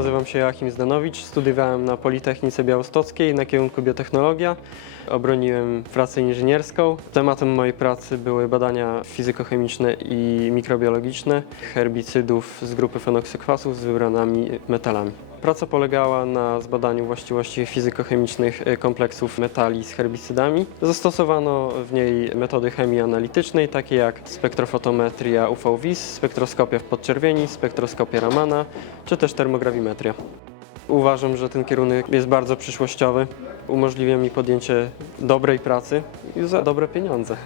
Nazywam się Joachim Zdanowicz, studiowałem na Politechnice Białostockiej na kierunku biotechnologia. Obroniłem pracę inżynierską. Tematem mojej pracy były badania fizykochemiczne i mikrobiologiczne herbicydów z grupy fenoksykwasów z wybranymi metalami. Praca polegała na zbadaniu właściwości fizykochemicznych e, kompleksów metali z herbicydami. Zastosowano w niej metody chemii analitycznej, takie jak spektrofotometria UV-Vis, spektroskopia w podczerwieni, spektroskopia Ramana, czy też termograwimetria. Uważam, że ten kierunek jest bardzo przyszłościowy. Umożliwia mi podjęcie dobrej pracy i za dobre pieniądze.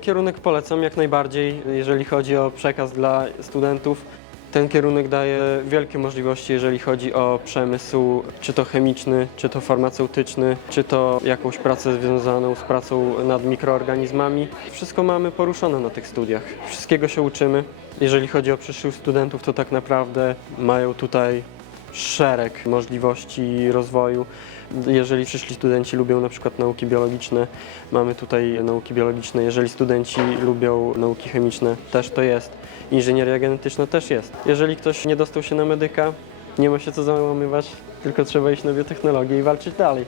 Kierunek polecam jak najbardziej, jeżeli chodzi o przekaz dla studentów. Ten kierunek daje wielkie możliwości, jeżeli chodzi o przemysł, czy to chemiczny, czy to farmaceutyczny, czy to jakąś pracę związaną z pracą nad mikroorganizmami. Wszystko mamy poruszone na tych studiach. Wszystkiego się uczymy. Jeżeli chodzi o przyszłych studentów, to tak naprawdę mają tutaj szereg możliwości rozwoju. Jeżeli przyszli studenci lubią na przykład nauki biologiczne, mamy tutaj nauki biologiczne. Jeżeli studenci lubią nauki chemiczne, też to jest. Inżynieria genetyczna też jest. Jeżeli ktoś nie dostał się na medyka, nie ma się co załamywać, tylko trzeba iść na biotechnologię i walczyć dalej.